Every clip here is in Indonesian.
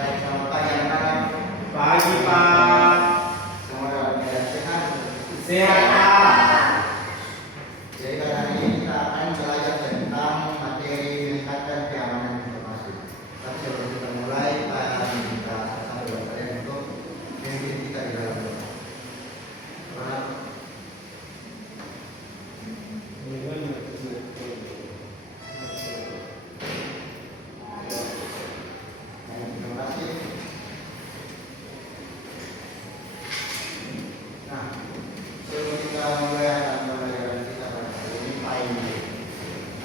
Baik, selamat pagi anak-anak. Pagi Pak. Semua dalam keadaan sehat. Sehat Pak. Jadi pada hari ini kita akan belajar tentang materi meningkatkan keamanan informasi. Tapi sebelum kita mulai, kita minta satu dari kalian untuk memimpin kita di dalam doa. Karena terima kasih. Nah, sebelum kita mulai pembelajaran kita pada hari ini, Pak ini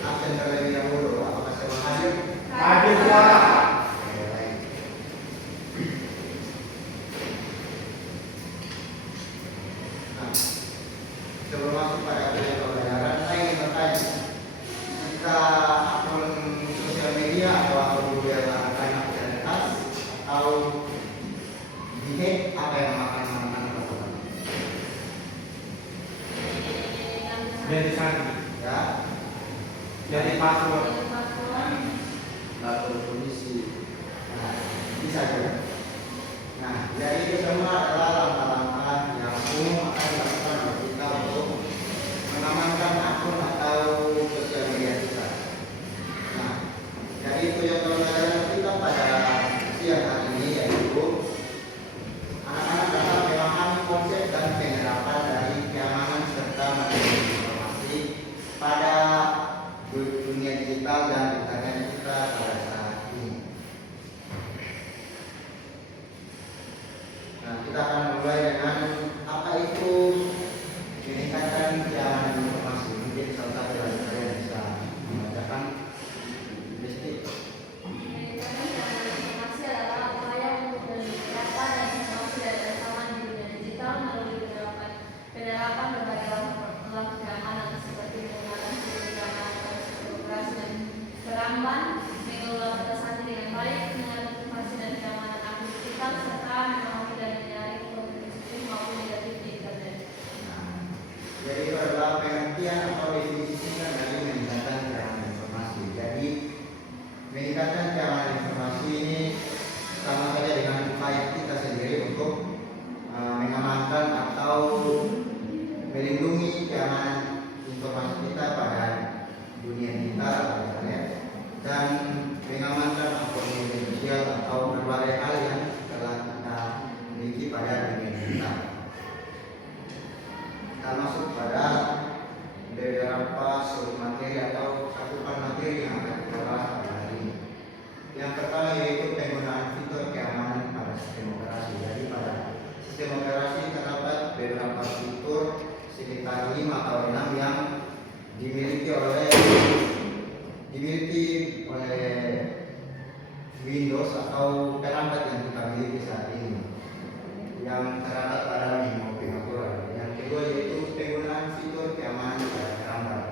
absen terlebih dahulu. Apakah semua hadir? Hadir Pak. Oke, baik. Nah, sebelum masuk pada pembelajaran, saya ingin bertanya, kita akun sosial media atau akun Google yang anak identitas atau di hack, apa yang akan anak-anak lakukan? Jadi sandi. Ya, Jadi password. lapor polisi. Nah, bisa juga. Nah, jadi itu semua adalah langkah-langkah yang umum akan dilakukan oleh kita untuk mengamankan akun atau sosial media kita. Nah, jadi itu yang pembelajaran kita pada siang hari ini, yaitu anak-anak dapat memahami konsep dan penerapan dari keamanan serta materi informasi pada dunia digital dan internet kita pada saat ini. Nah, kita akan mulai dengan apa itu meningkatkan keamanan informasi. Mungkin salah satu dari kalian bisa membacakan. Mesti. Informasi adalah upaya untuk menyediakan informasi dari ancaman di dunia digital melalui penerapan berbagai langkah keamanan seperti menggunakan fitur keamanan kolaborasi dan peramban, mengelola data sandi dengan baik, mengenal informasi dan keamanan akun digital, serta memahami dan menyaring konten positif maupun negatif di internet. Nah, jadi itu adalah pengertian atau definisi singkat dari meningkatkan keamanan informasi. Jadi meningkatkan keamanan informasi ini sama saja dengan upaya kita sendiri untuk mengamankan atau melindungi keamanan informasi kita pada dunia digital atau internet dan mengamankan akun media sosial atau berbagai hal yang telah kita miliki pada dunia digital. Kita masuk pada beberapa sub materi atau cakupan materi yang akan kita bahas pada hari ini. Yang pertama yaitu penggunaan fitur keamanan pada sistem operasi. Jadi pada sistem operasi terdapat beberapa fitur sekitar 5 atau 6 yang dimiliki oleh Windows atau perangkat yang kita miliki saat ini, yang terdapat pada menu pengaturan. Yang kedua yaitu penggunaan fitur keamanan pada perangkat.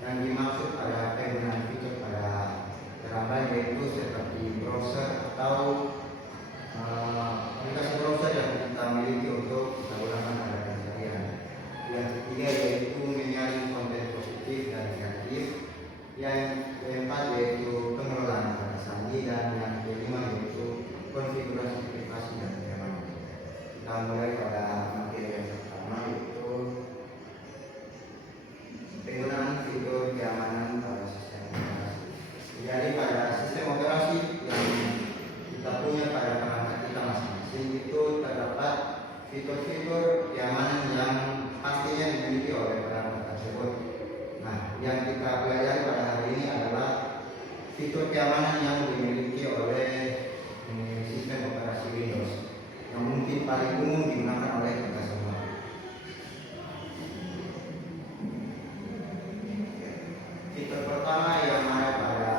Yang dimaksud pada penggunaan fitur pada perangkat yaitu seperti browser atau aplikasi browser yang kita miliki untuk kita gunakan pada keseharian. Yang ketiga yaitu menyaring konten positif dan negatif. Yang keempat yaitu pengelolaan data sandi, dan yang kelima yaitu konfigurasi privasi dan keamanan. Kita mulai pada materi yang pertama yaitu penggunaan fitur keamanan pada sistem operasi. Jadi pada sistem operasi yang kita punya pada perangkat kita masing-masing itu terdapat fitur-fitur keamanan yang pastinya dimiliki oleh perangkat tersebut. Nah, yang kita pelajari pada hari ini adalah fitur keamanan yang dimiliki oleh sistem operasi Windows yang mungkin paling umum digunakan oleh kita semua. Fitur pertama yang ada pada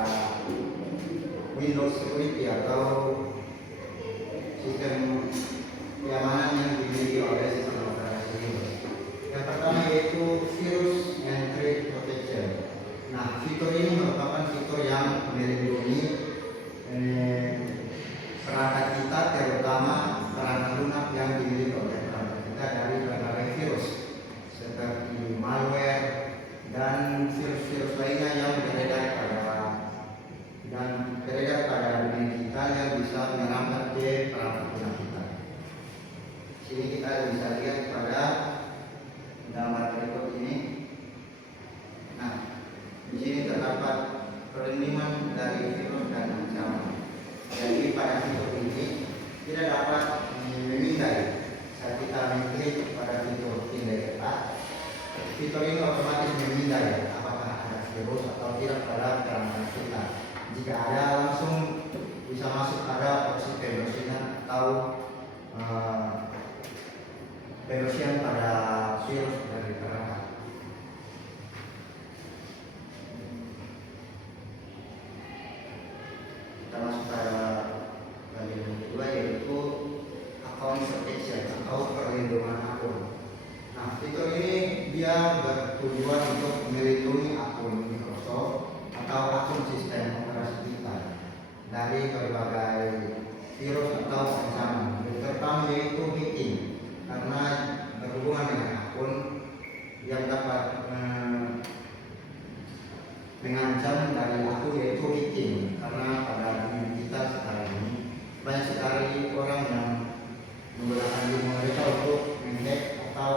Windows Security atau sistem keamanan yang dimiliki oleh sistem operasi Windows. Yang pertama yaitu virus entry protection. Nah, fitur ini merupakan fitur yang melindungi perangkat kita, terutama perangkat lunak yang dimiliki oleh perangkat kita dari berbagai virus seperti malware dan virus-virus lainnya yang beredar pada dunia digital yang bisa menyerang perlindungan dari virus dan ancaman. Jadi pada fitur ini tidak dapat memindai saat kita mengklik pada fitur Indeks. Fitur ini otomatis memindai apakah ada virus atau tidak pada perangkat kita. Jika ada, langsung bisa masuk pada opsi pembersihan atau pembersihan pada virus dari perangkat. Kita masuk pada bagian yang kedua, yaitu account protection atau perlindungan akun. Nah, fitur ini dia bertujuan untuk melindungi akun Microsoft atau akun sistem operasi kita dari berbagai virus atau ancaman. Yang pertama yaitu hacking, karena berhubungan dengan akun yang dapat mengancam dari akun yaitu hacking. Karena pada dunia kita sekarang ini banyak sekali orang yang menggunakan diri mereka untuk menghack atau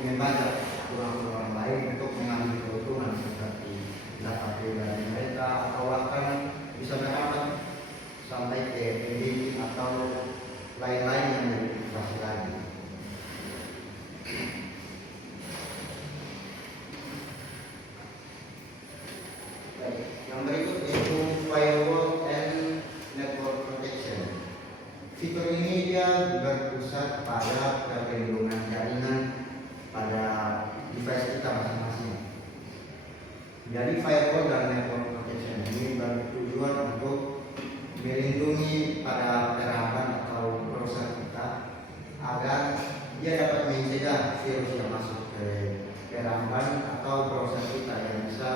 membaca orang lain untuk mengambil keuntungan seperti data pribadi mereka atau bahkan bisa merambat sampai ke pendidik atau lain-lain yang lebih privasi lagi. Baik, yang berikut yaitu firewall and network protection. Fitur ini dia berpusat pada perlindungan jaringan pada device kita masing-masing. Jadi firewall dan network protection ini bertujuan untuk melindungi pada perangkat atau browser kita agar dia dapat mencegah virus yang masuk ke perangkat atau browser kita yang bisa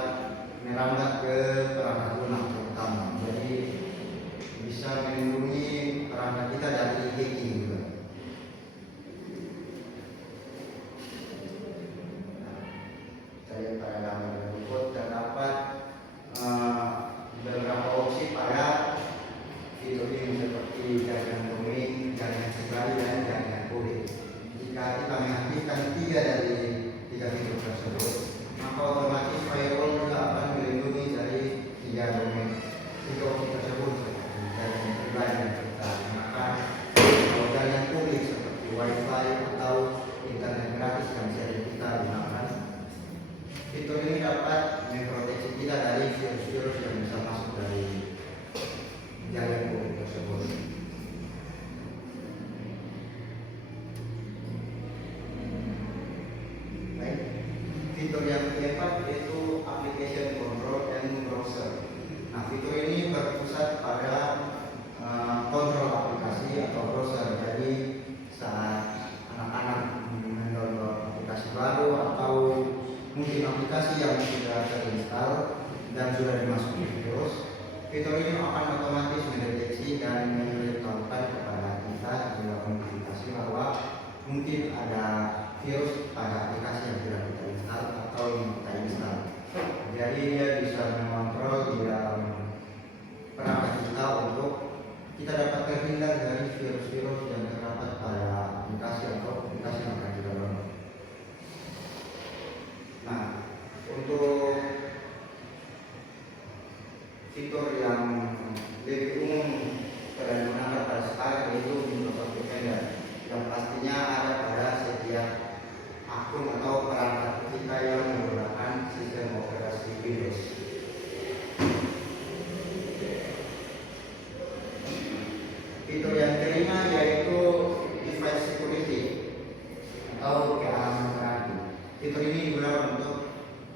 merambat ke perangkat lunak terutama. Jadi bisa melindungi perangkat kita dari hacking juga. Saya pada gambar berikut terdapat beberapa opsi pada fitur ini seperti jaringan domain, jaringan pribadi dan jaringan publik. Jika kita mengaktifkan 3 dari 3 fitur tersebut, maka otomatis firewall juga akan melindungi dari 3 domain 3 opsi tersebut seperti jaringan pribadi yang kita gunakan, atau jaringan publik seperti wifi atau internet gratis yang sering kita gunakan. Fitur ini dapat memproteksi kita dari virus-virus yang bisa masuk dari jaringan publik tersebut. Baik, fitur yang keempat yaitu application control and browser. Nah, fitur ini berpusat pada kontrol aplikasi atau browser. Jadi saat anak-anak mendownload aplikasi baru atau mungkin aplikasi yang sudah terinstall dan sudah dimasuki virus, fitur ini akan otomatis mendeteksi dan memberitahukan kepada kita melalui notifikasi bahwa mungkin ada virus pada aplikasi yang sudah kita install atau yang kita install. Jadi dia bisa mengontrol di dalam perangkat kita untuk kita dapat terhindar dari virus-virus yang terdapat pada aplikasi atau aplikasi yang akan kita download. Nah, untuk fitur yang lebih umum telah digunakan pada sekarang yaitu Microsoft Defender, yang pastinya ada pada setiap akun atau perangkat kita yang menggunakan sistem operasi Windows. Fitur yang kelima yaitu device security atau keamanan perangkat. Fitur ini digunakan untuk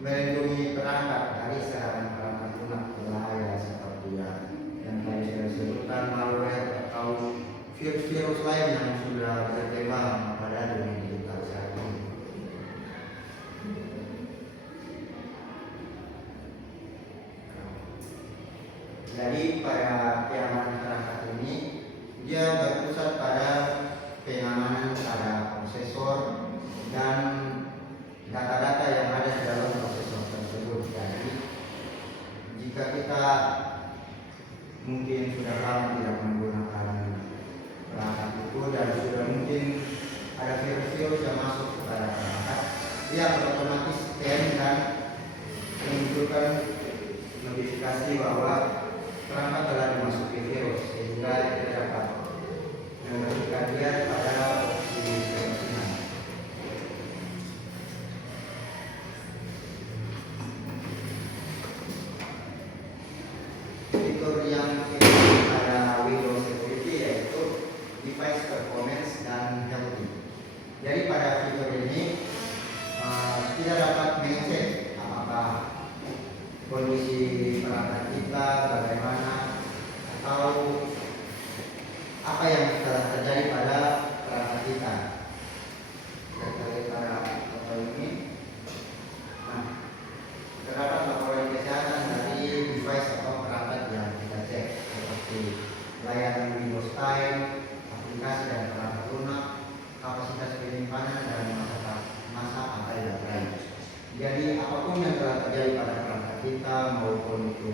melindungi perangkat dari serangan perangkat lunak berbahaya seperti yang tadi saya sebutkan, malware atau virus-virus lain yang sudah berkembang pada dunia digital saat ini. Jadi pada keamanan perangkat ini dia berpusat pada pengamanan pada prosesor dan data-data yang ada di dalam prosesor tersebut. Jadi jika kita mungkin sudah lama tidak menggunakan perangkat itu dan sudah mungkin ada virus-virus yang masuk kepada perangkat, dia otomatis scan dan menunjukkan notifikasi bahwa perangkat telah dimasuki virus sehingga kita dapat memberikan dia pada opsi solusinya. Fitur yang pada Windows Security yaitu device performance dan healthy. Jadi pada fitur ini kita dapat mengecek apakah kondisi perangkat kita bagaimana atau apa yang telah terjadi pada perangkat kita terkait pada foto ini. Nah, terdapat laporan kesehatan dari device atau perangkat yang kita cek seperti layanan Windows Time, aplikasi dan perangkat lunak, kapasitas penyimpanan dan masa pakai baterai. Jadi apapun yang telah terjadi pada perangkat kita maupun itu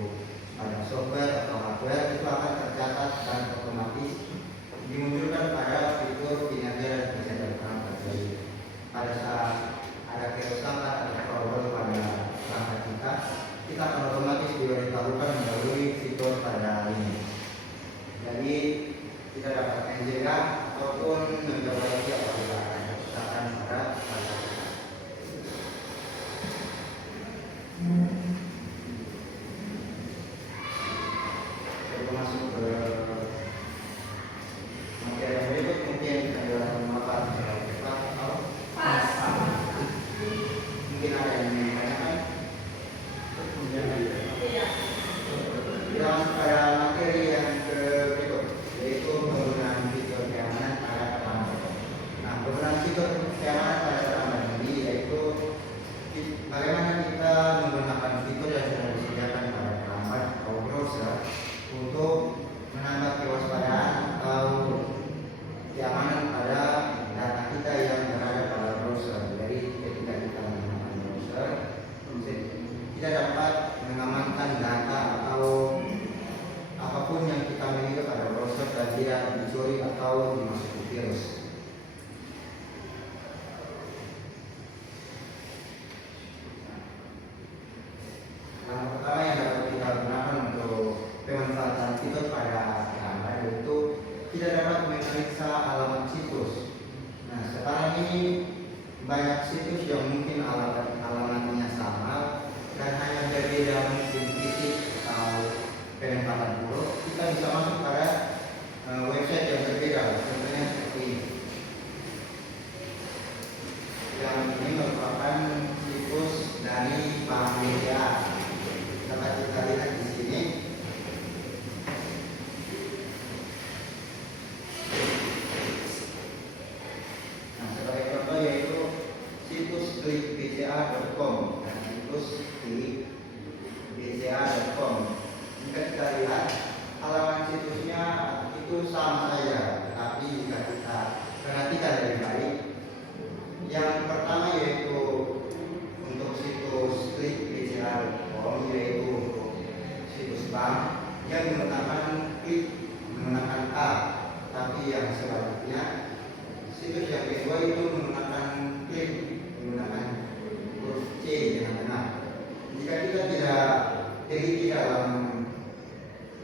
pada software atau hardware itu akan tercatat dan otomatis dimunculkan pada fitur kinerja dan kesehatan perangkat. Jadi pada saat ada kerusakan atau trouble pada perangkat kita akan otomatis diberitahukan melalui fitur pada ini. Jadi kita dapat mencegah ataupun memperbaiki apabila ada kerusakan pada perangkat kita. Kita masuk ke materi yang berikut, mungkin adalah memaparkan kita atau mungkin ada yang menanyakan. Kita masuk pada materi yang berikut, yaitu penggunaan fitur keamanan pada perangkat. Nah, penggunaan fitur keamanan pada perangkat ini yaitu bagaimana kita menggunakan fitur yang sudah disediakan pada perangkat atau browser untuk menambah kewaspadaan atau keamanan pada data kita yang berada pada browser. Jadi ketika kita menggunakan browser, kita dapat mengamankan data atau apapun yang kita miliki pada browser dan tidak dicuri atau dimasuki virus. Yang pertama yang dapat kita gunakan untuk pemanfaatan fitur pada keamanan yaitu kita dapat memeriksa alamat situs. Nah, sekarang ini banyak situs yang mungkin alamatnya sama dan hanya berbeda mungkin titik atau penempatan huruf. Kita bisa masuk pada website yang berbeda, contohnya seperti ini. Yang ini merupakan situs dari Bank Media. Dapat kita lihat di sini. Nah, sebagai contoh yaitu situs klikbca.com dan situs klikbca.com. Jika kita lihat halaman situsnya itu sama saja, tetapi jika kita perhatikan lebih baik, yang pertama yaitu untuk situs klikbca.com yaitu situs bank yang menggunakan klik menggunakan A, tapi yang sebaliknya situs yang kedua itu menggunakan klik menggunakan huruf C dengan benar. Jika kita tidak teliti dalam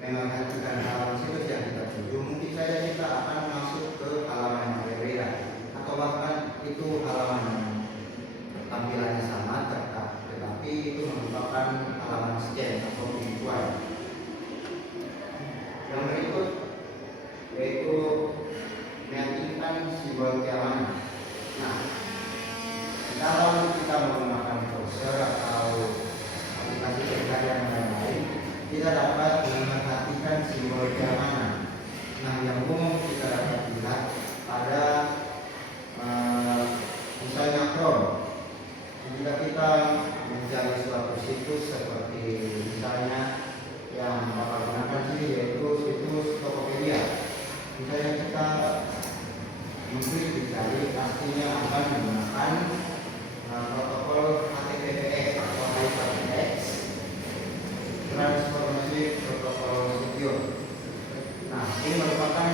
memperhatikan halaman situs yang kita tuju, mungkin saja kita akan masuk ke halaman yang berbeda atau bahkan itu halaman yang tampilannya sama tetapi itu merupakan halaman scan atau penipuan. Yang berikut yaitu meyakinkan simbol keamanan. Nah, kalau kita menggunakan browser atau aplikasi pencarian yang lain, kita dapat memperhatikan simbol keamanan. Nah, yang umum kita dapat lihat pada misalnya Chrome. Jika kita mencari suatu situs seperti misalnya yang Bapak gunakan sini yaitu situs Tokopedia. Misalnya kita mengklik dicari, pastinya akan menggunakan protokol HTTPS atau Hypertext Transformasi Protokol Secure. Nah, ini merupakan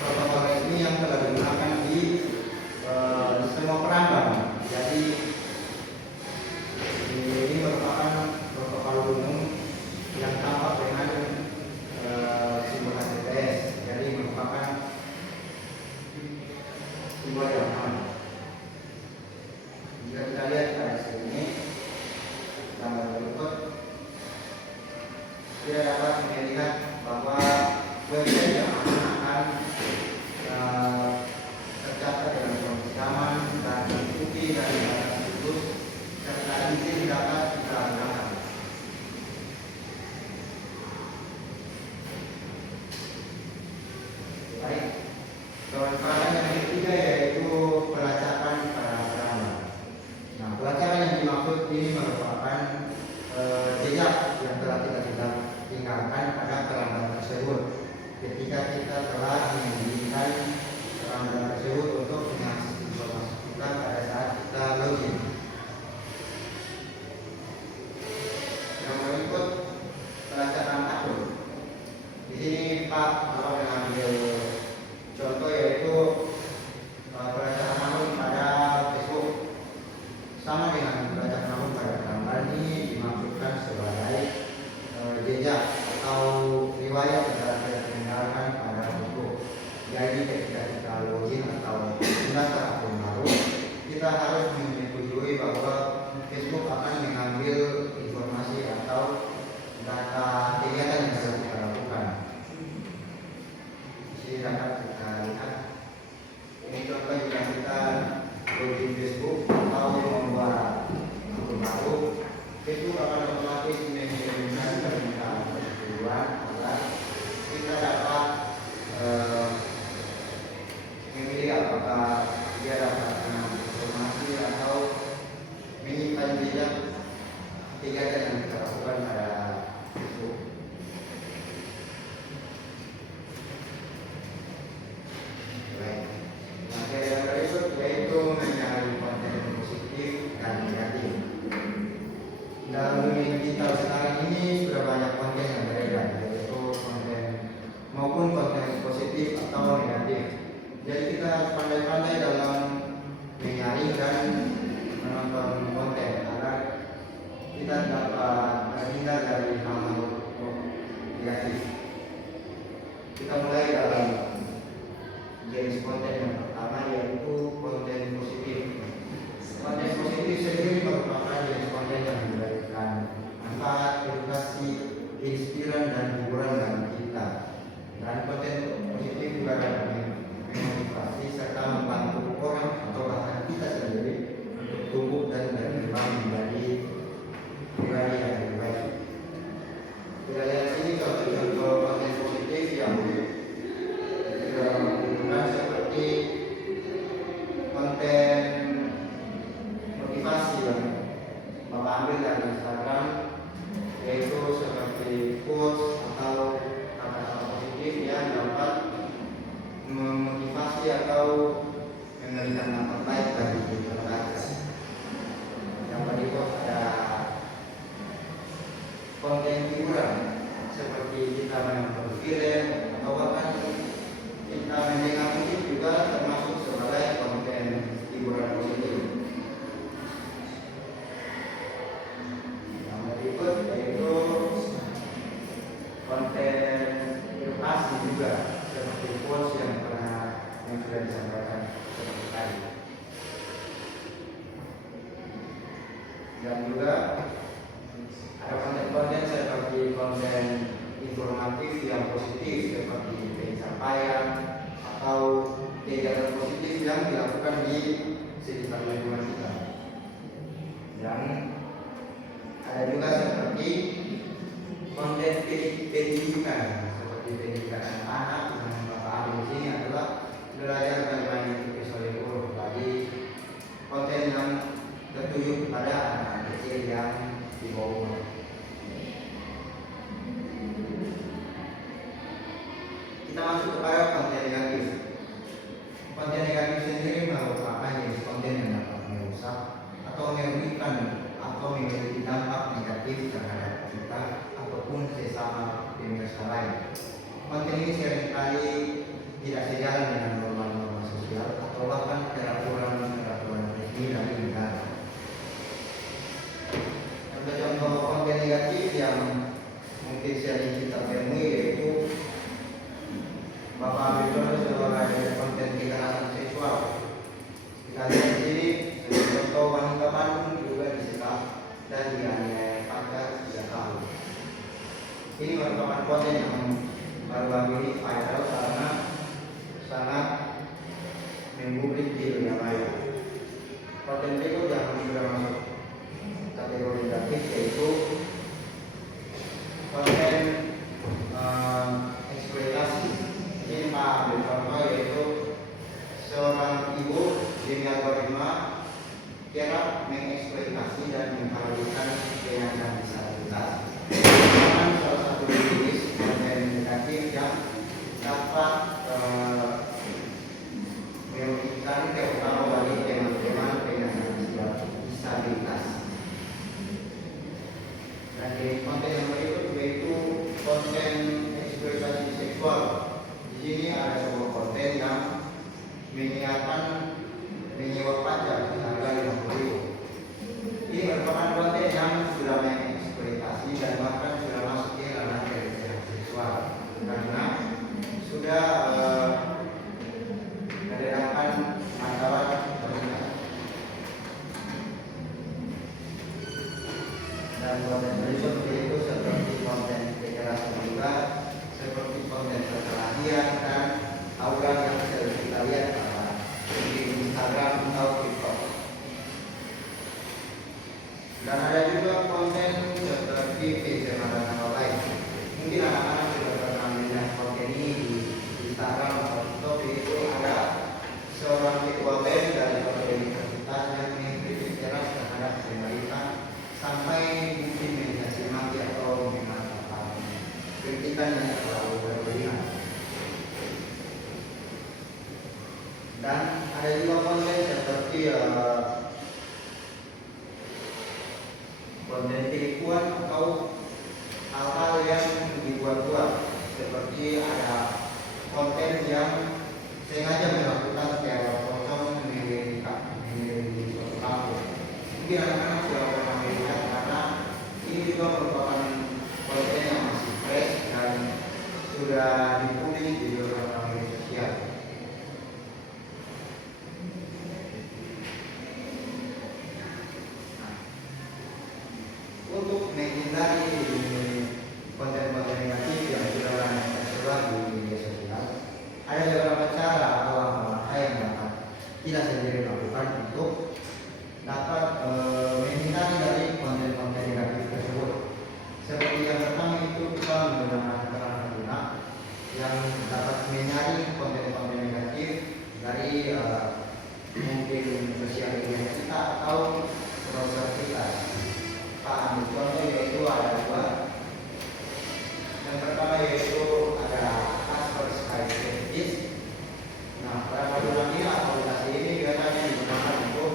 protokol resmi yang telah digunakan di semua perangkat. Jadi ini merupakan protokol umum dapat melihat bahwa website yang akan tercatat dalam kondisi aman dan terkunci dari data situs serta izin dapat kita gunakan. Baik, kewenangan yang ketiga yaitu pelacakan pada gambar. Nah, pelacakan yang dimaksud ini merupakan jejak yang telah kita tinggalkan pada pelanggan tersebut ketika kita telah mengizinkan pelanggan tersebut untuk mengakses informasi kita pada saat kita login. Yang berikut pelacakan akun. Di sini Pak kalau mengambil contoh yaitu pelacakan akun pada Facebook sama dengan pelacakan akun pada gambar ini dimaksudkan sebagai jejak atau riwayat yang kita tinggalkan pada Facebook. Jadi ketika kita login atau mendaftar akun baru, kita harus menyetujui bahwa Facebook akan mengambil informasi atau data kegiatan yang harus kita lakukan. Di sini dapat kita lihat. Ini contoh jika kita login Facebook atau membuat akun baru, Facebook akan otomatis mengirimkan permintaan persetujuan agar kita dapat memilih apakah dia dapat informasi atau menyimpan jejak kegiatan yang kita lakukan pada Facebook. Baik. Materi yang berikut yaitu mencari konten positif dan negatif. Dalam dunia digital sekarang ini sudah banyak konten yang beredar, yaitu konten maupun konten positif atau negatif. Jadi kita harus pandai-pandai dalam menyaring dan menonton konten agar kita dapat terhindar dari hal-hal negatif. Kita mulai dalam jenis konten yang pertama yaitu konten positif. Konten positif sendiri merupakan jenis konten yang memberikan manfaat, edukasi, inspiran dan hiburan bagi kita. Dan konten positif juga dapat memotivasi serta membantu orang atau bahkan kita sendiri untuk tumbuh dan berkembang menjadi pribadi yang lebih baik. Kita lihat sini contoh-contoh konten positif yang kita lakukan seperti konten motivasi yang Bapak ambil dari Instagram, yaitu seperti quotes atau kata-kata positif yang dapat memotivasi atau memberikan dampak baik bagi pembaca. Yang berikut ada konten hiburan seperti kita menonton film atau bahkan kita mendengar musik juga termasuk sebagai konten hiburan positif. Yang berikut yaitu konten edukasi juga seperti quotes yang sudah disampaikan seperti tadi. Dan juga ada konten-konten seperti konten informatif yang positif seperti pencapaian atau kegiatan positif yang dilakukan di sekitar lingkungan kita. Dan ada juga seperti konten pendidikan seperti pendidikan anak yang Bapak ambil di sini adalah belajar bagaimana episode huruf. Tadi konten yang tertuju kepada anak kecil yang di bawah umur. Kita masuk kepada konten negatif. Konten negatif sendiri merupakan jenis konten yang dapat merusak atau merugikan atau memiliki dampak negatif terhadap kita ataupun sesama pemirsa lain. Konten ini seringkali tidak sejalan dengan norma-norma sosial atau bahkan peraturan resmi dari negara. Contoh konten negatif yang mungkin sering kita temui yaitu Bapak ambil contoh sebagai konten kekerasan seksual. Kita lihat di sini sebagai contoh wanita Bandung juga disekap dan dianiaya paksa 3 tahun. Ini merupakan merupakan konten yang baru-baru ini viral karena sangat mempublik di dunia maya. Konten berikut yang sudah masuk kategori negatif yaitu konten eksploitasi. Ini Pak ambil contoh yaitu seorang ibu di algoritma kerap mengeksploitasi dan memparodikan penyandang disabilitas. Merupakan salah satu jenis konten negatif yang dapat merugikan terutama bagi teman-teman penyandang disabilitas. Dan di konten yang berikut yaitu konten eksploitasi seksual. Di sini ada sebuah konten yang menyiapkan menyewa pajak di harga 50.000. Ini merupakan konten yang sudah mengeksploitasi dan bahkan sudah masuk ke ranah pelecehan seksual karena sudah mendatangkan masalah pernikahan. Dan konten berikut yaitu seperti konten kekerasan juga, seperti konten perkelahian dan aura yang sering kita lihat di Instagram atau TikTok. Dan ada juga konten seperti pencemaran nama baik. Mungkin anak-anak sudah pernah melihat konten ini di Instagram atau TikTok, yaitu ada seorang ketua BEM dari kota universitas yang mengkritik keras terhadap pemerintah sampai mungkin mencaci maki atau mengatakan kritikan yang terlalu berlebihan. Dan ada juga konten seperti konten tipuan atau hal-hal yang dibuat-buat, seperti ada konten yang sengaja melakukan teror pocong di suatu kampung. Mungkin anak-anak sudah pernah melihat karena ini juga merupakan konten yang masih fresh dan sudah dipublik di beberapa media sosial. Untuk menghindari konten-konten negatif yang sudah tersebar di media sosial, ada beberapa cara atau langkah yang dapat kita sendiri lakukan untuk dapat menghindari dari konten-konten negatif tersebut. Seperti yang pertama itu kita menggunakan perangkat lunak yang dapat menyaring konten-konten negatif dari mungkin sosial media kita atau browser kita. Ambil contoh yaitu ada dua. Yang pertama yaitu ada Kaspersky Service. Nah, perangkat lunak ini aplikasi ini biasanya digunakan untuk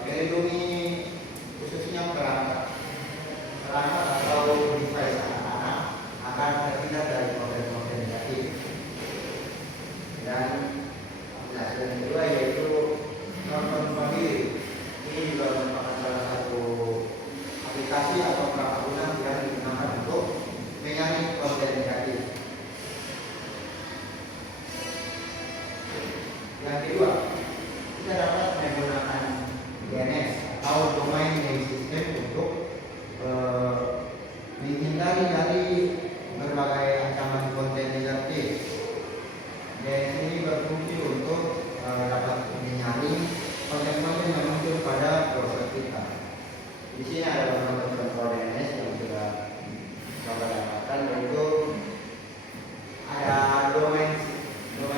melindungi khususnya perangkat atau device anak-anak agar terhindar dari konten-konten negatif. Dan aplikasi yang kedua yaitu Nonton Family. Ini juga merupakan salah satu aplikasi atau perangkat lunak yang digunakan untuk menyaring konten negatif. Yang kedua, kita dapat menggunakan DNS atau domain name system untuk menghindari dari berbagai ancaman konten negatif. DNS ini berfungsi untuk dapat menyaring konten-konten yang muncul pada browser kita. Di sini ada beberapa contoh DNS yang sudah kita dapatkan, yaitu ada domain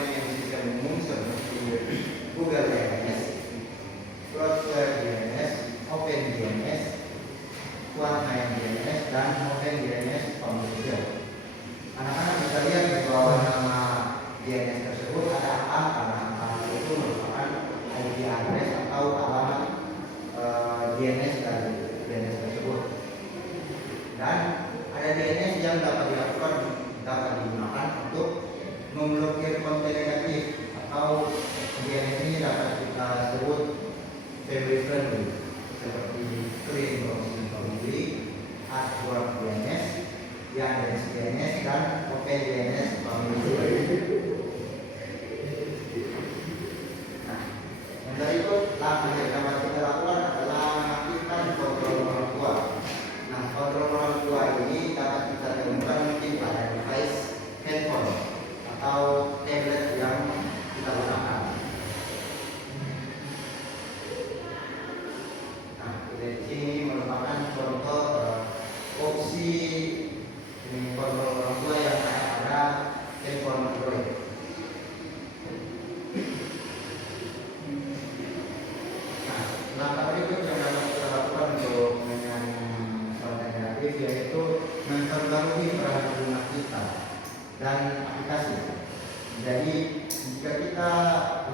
yang sistem umum seperti Google DNS, Cloudflare DNS, Open DNS, Quantum DNS, dan Open DNS Commercial. Anak-anak bisa lihat di bawah nama DNS tersebut ada angka, karena itu merupakan IP address atau alamat DNS dari DNS tersebut. Dan ada DNS yang dapat digunakan untuk memblokir konten negatif, atau DNS ini dapat kita sebut family friendly, seperti Clean Browsing Family, Password DNS, Yandex DNS, dan Open DNS Family. Dari itu, langkah yang dapat kita lakukan adalah mengaktifkan kontrol orang tua. Nah, kontrol orang tua ini dapat kita guna kita dan aplikasi. Jadi jika kita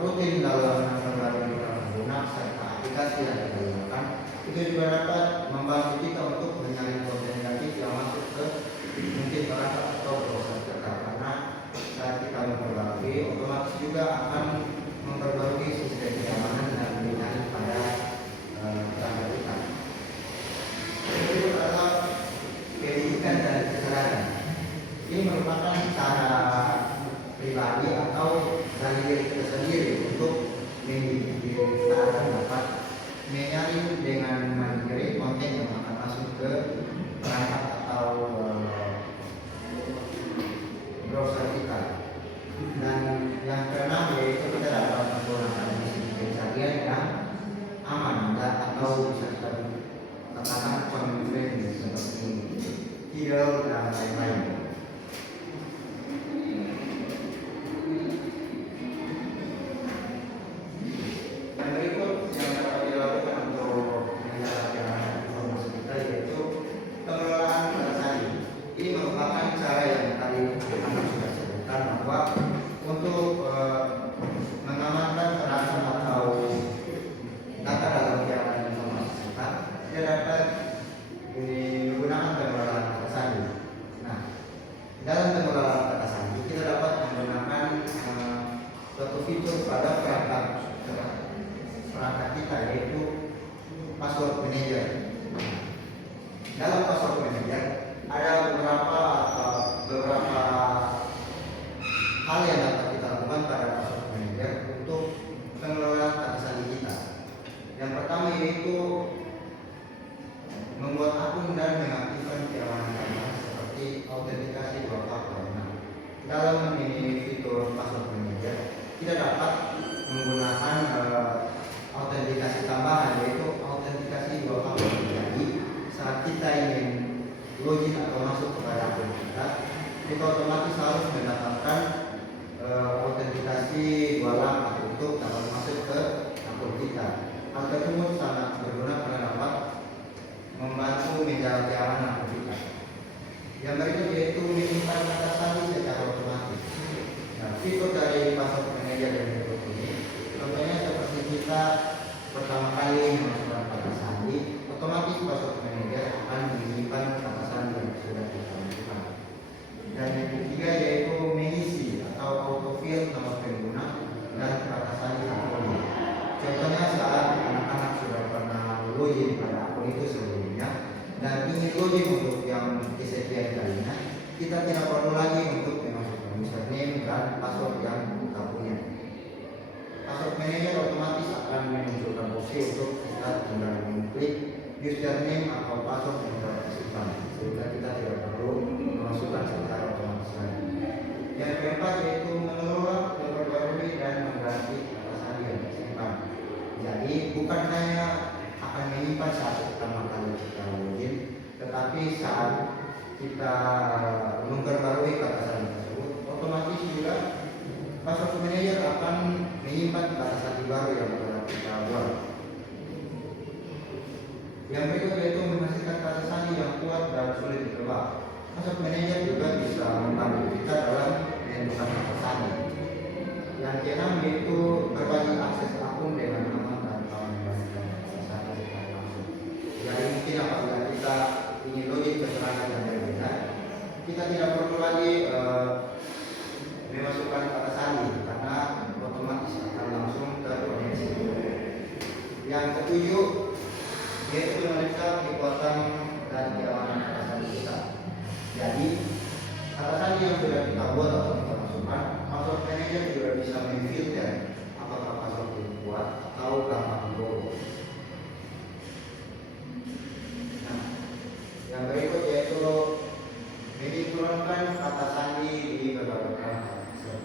rutin dalam memperbarui pengguna serta aplikasi yang kita gunakan, itu juga dapat membantu kita untuk menyaring konten negatif yang masuk ke mungkin perangkat atau proses kita, karena saat kita memperbarui otomatis juga akan memperbarui sistem keamanan dan menyaring pada perangkat kita. Itu adalah pendidikan dan kesadaran. Ini merupakan cara pribadi atau dari diri kita sendiri untuk mendidik diri kita agar dapat menyaring dengan mandiri konten yang akan masuk ke perangkat atau browser kita. Dan yang keenam yaitu kita dapat menggunakan sistem pencarian yang aman atau bisa kita katakan family seperti Tidal dan lain-lain. Yang berikut yang dapat dilakukan untuk menjalankan informasi kita yaitu pengelolaan data tadi. Ini merupakan cara yang tadi kami sudah sebutkan bahwa untuk mengamankan perasaan atau data dalam keamanan informasi kita dapat digunakan pengelolaan kata sandi. Nah, dalam pengelolaan kata sandi kita dapat menggunakan suatu fitur pada perangkat kita yaitu password manager. Dalam password manager ada beberapa hal yang dapat kita lakukan pada password manager untuk pengelolaan kata sandi kita. Yang pertama yaitu membuat akun dan mengaktifkan keamanan tambahan seperti autentikasi dua faktor. Nah, dalam fitur password manager kita dapat menggunakan autentikasi tambahan yaitu autentikasi dua faktor. Jadi saat kita ingin login atau masuk kepada akun kita otomatis harus mendapatkan autentikasi dua langkah untuk dapat masuk ke akun kita. Hal tersebut sangat berguna karena dapat membantu menjaga keamanan akun kita. Yang berikut yaitu menyimpan kata sandi secara otomatis. Nah, fitur dari password manager yang berikut ini, contohnya seperti kita pertama kali memasukkan kata sandi, otomatis password manager akan menyimpan kata sandi yang sudah kita masukkan. Dan yang ketiga yaitu mengisi atau autofill nomor pengguna dan kata sandi akun. Contohnya saat anak-anak sudah pernah login pada akun itu sebelumnya dan ingin login untuk yang kesekian kalinya, kita tidak perlu lagi untuk memasukkan username dan password yang kita punya. Password manager otomatis akan menunjukkan opsi untuk kita tinggal mengklik username atau password yang kita simpan, sehingga kita tidak perlu memasukkan secara otomatis lagi. Yang keempat yaitu mengelola, memperbarui dan mengganti kata sandi yang tersimpan. Jadi bukan hanya akan menyimpan saat pertama kali kita login, tetapi saat kita memperbarui kata sandi tersebut, otomatis juga password manager akan menyimpan kata sandi baru yang telah kita buat. Yang berikut yaitu menghasilkan kata sandi yang kuat dan sulit ditebak. Password manager juga bisa membantu kita dalam menentukan kata sandi. Yang keenam yaitu berbagi akses akun dengan aman tanpa memberikan kata sandi secara langsung. Jadi mungkin apabila kita ingin login ke perangkat yang berbeda, kita tidak perlu lagi memasukkan kata sandi karena otomatis akan langsung terkoneksi. Yang ketujuh yaitu memeriksa kekuatan dan keamanan kata sandi kita. Jadi kata sandi yang sudah kita buat atau kita masukkan, password manager juga bisa memfilter apakah password itu kuat atau gampang bohong. Nah, yang berikut yaitu menyinkronkan kata sandi di berbagai perangkat.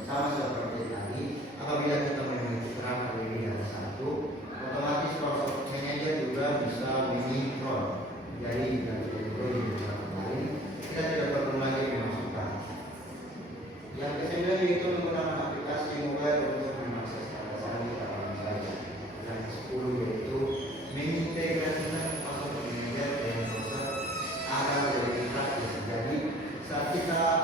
Sama seperti tadi, apabila kita memiliki perangkat lebih dari satu, otomatis password manager juga bisa menyinkron. Jadi jika kita di perangkat lain, kita tidak perlu lagi memasukkan. Yang kesembilan yaitu menggunakan aplikasi mobile untuk mengakses kata sandi kapan saja. Yang ke-10 yaitu mengintegrasikan password manager dengan browser agar lebih praktis. Jadi saat kita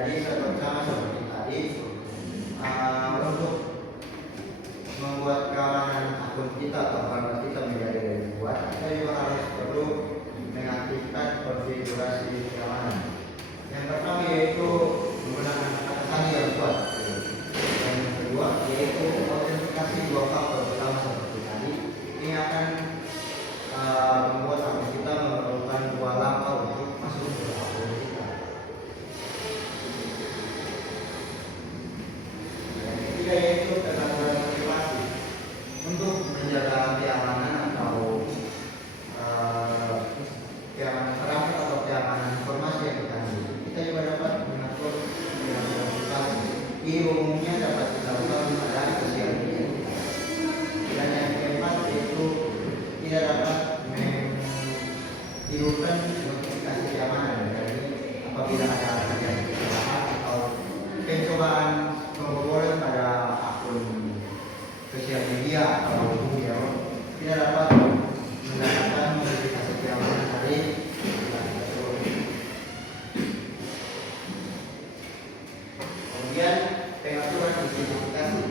Jadi sama seperti tadi, untuk membuat keamanan akun kita atau account kita menjadi lebih kuat, kita juga harus perlu mengaktifkan konfigurasi keamanan. Yang pertama yaitu menggunakan kata sandi yang kuat. Yang kedua yaitu autentikasi dua faktor sama seperti tadi. Ini akan membuat akun kita memerlukan dua langkah untuk masuk ke akun kita. Yang ketiga yaitu keterangan privasi. Untuk menjaga keamanan atau keamanan perangkat atau keamanan informasi yang kita miliki, kita juga dapat mengatur keamanan privasi. Ini umumnya dapat kita lakukan pada sosial media. Dan yang keempat yaitu tidak dapat menghidupkan notifikasi keamanan. Jadi apabila ada terjadi kesalahan atau pencobaan pembobolan pada akun sosial media atau video, tidak dapat mendapatkan notifikasi keamanan dari aplikasi tersebut. Kemudian pengaturan identifikasi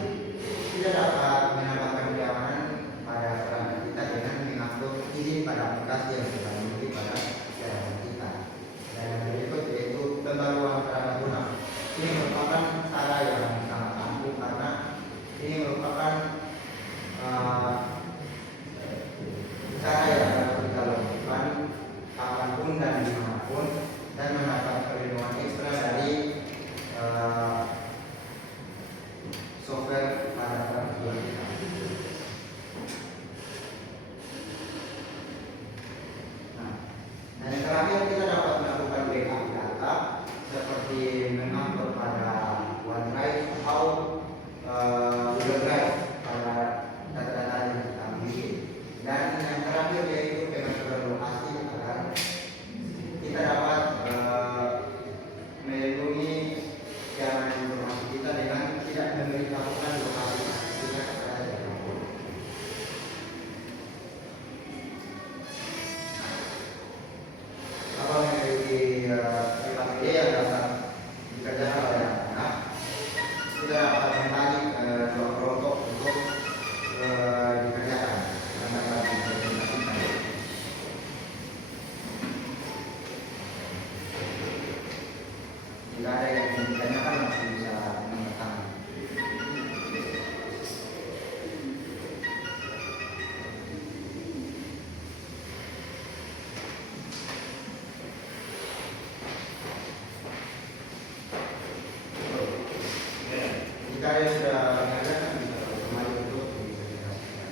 tidak dapat menambahkan keamanan pada perangkat kita dengan mengupload izin pada aplikasi yang kita miliki pada perangkat kita. Dan yang berikut yaitu pembaruan perangkat lunak. Ini merupakan cara yang sangat ampuh karena ini merupakan cara yang dapat kita lakukan kapanpun dan dimanapun dan mendapat perlindungan ekstra dari software pada perangkat kita. Nah, dan yang terakhir kita dapat melakukan backup data seperti mengupload pada OneDrive atau Google Drive pada data-data yang kita miliki. Dan yang terakhir yaitu pengaturan lokasi agar kita dapat melindungi keamanan informasi kita dengan tidak memberitahukan lokasi kita kepada siapapun. Apa memiliki privasi yang dapat dikerjakan oleh anak, kita dapat membagi dua kelompok untuk dikerjakan dan dapat diimplementasikan. Jika ada yang ingin ditanyakan langsung bisa mengangkat tangan. Jika ada yang sudah mengajarkan bisa kembali untuk dipresentasikan.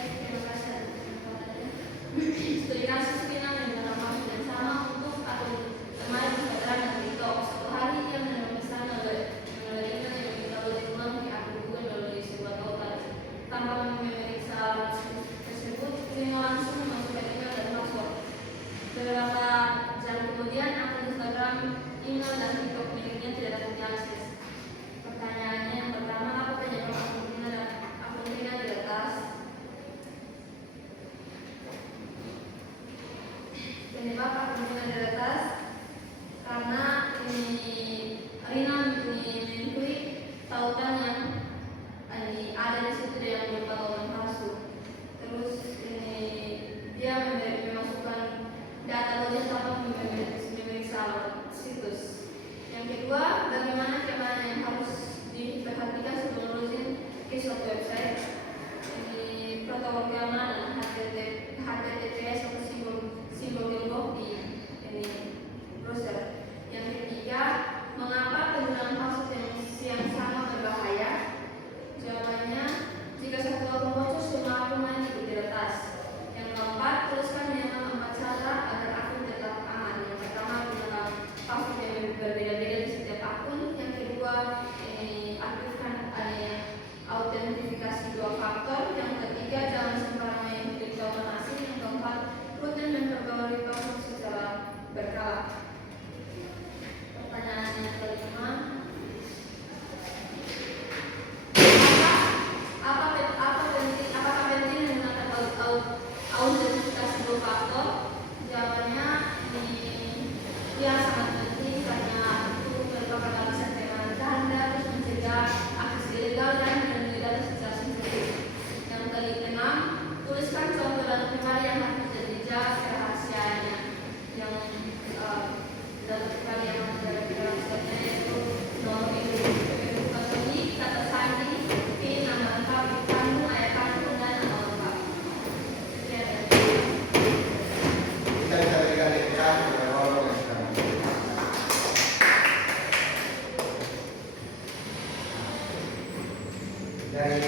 Terima kasih. Studi kasus final yang dalam maksud yang sama untuk akun kemarin kesadaran dan TikTok. Suatu hari ia menerima pesan melalui email yang kita boleh ulang di akun Google melalui sebuah tautan. Tanpa memeriksa alamat tersebut, Nino langsung memasukkan email dan password. Beberapa jam kemudian akun Instagram, email dan TikTok miliknya tidak dapat diakses. Pertanyaannya yang pertama, apa penyebab akun Nina diretas? Penyebab akun Nina diretas karena Rina mengikuti tautan yang ada di situ yang berupa tautan palsu. Terus dia memasukkan data wajah tanpa memeriksa situs. Yang kedua, bagaimana keamanan yang harus diperhatikan sebelum login ke suatu website. Ini protokol keamanan HTTPS atau simbol gembok di browser. Yang ketiga, mengapa penggunaan password yang sama berbahaya? Jawabannya, jika satu akun bocor, semua akun lain ikut diretas. Yang keempat, teruskan dengan 4 cara agar akun tetap aman. Yang pertama, gunakan password yang berbeda-beda di setiap akun. Yang kedua, aktifkan autentifikasi 2 faktor. Yang ketiga, jangan sembarangan mengklik tombol asing. Yang keempat, rutin memperbarui password secara berkala. Pertanyaan yang kelima, apakah penting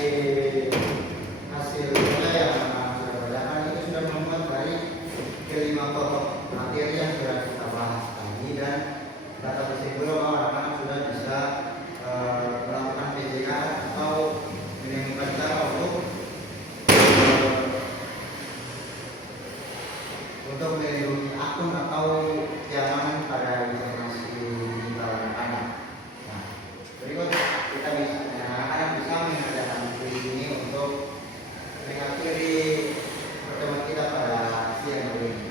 hasil saya yang sudah bacakan itu sudah memuat dari kelima pokok materi yang sudah kita bahas tadi, dan dapat disimpulkan bahwa anak-anak sudah bisa melakukan PJK atau menemukan cara untuk melindungi akun atau keamanan pada informasi digital anak-anak. Nah, berikut kita bisa anak-anak bisa mengerjakan ini untuk mengakhiri pertemuan kita pada siang hari ini.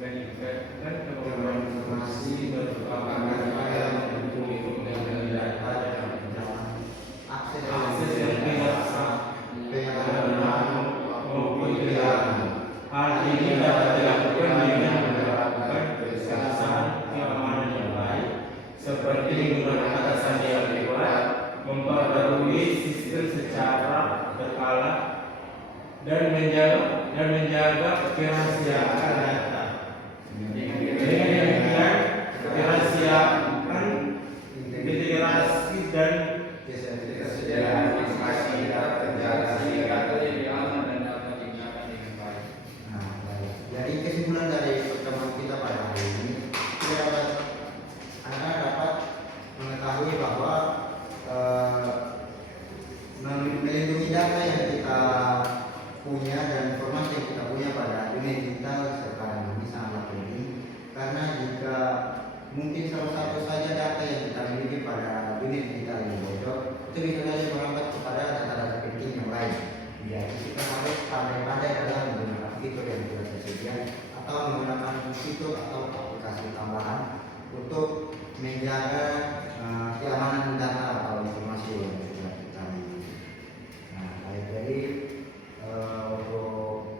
dan keperluan informasi merupakan upaya untuk menggunakan data dan akses yang tidak sah, penyalahgunaan maupun kejahatan. Hal ini dapat dilakukan dengan menerapkan kesaksian keamanan yang baik, seperti menggunakan atasan yang kuat, memperbarui sistem secara berkala, dan menjaga kerahasiaan data. Dengan demikian, kerahasiaan integrasi dan kesejahteraan informasi dapat terjaga sehingga lebih aman dan dapat digunakan dengan baik. Nah, baik. Jadi kesimpulan dari pertemuan kita pada hari ini, kita dapat anak-anak dapat mengetahui bahwa melindungi data yang kita punya dan informasi yang kita punya pada dunia digital sekarang ini sangat penting, karena jika mungkin salah satu saja data yang kita miliki pada dunia digital ini bocor, itu bisa saja merambat kepada data-data penting yang lain. Jadi kita harus pandai-pandai dalam menggunakan fitur yang sudah tersedia atau menggunakan fitur atau aplikasi tambahan untuk menjaga keamanan data atau informasi yang sudah kita miliki. Nah, baik, jadi untuk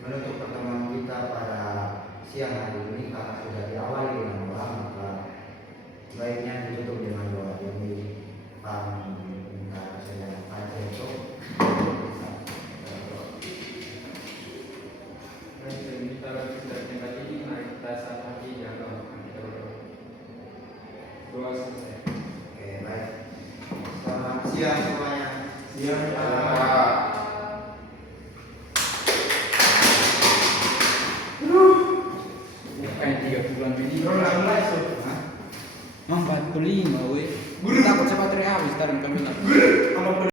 menutup pertemuan kita pada siang hari ini, karena sudah diawali dengan doa, maka baiknya ditutup dengan doa. Jadi minta saya pada untuk Kita tadi mari kita sama jaga kita doa selesai. oke, baik. Selamat siang semuanya. siang Bukan 3 bulan ini. mulai so. 45 weh. Takut cepat habis taruh kami.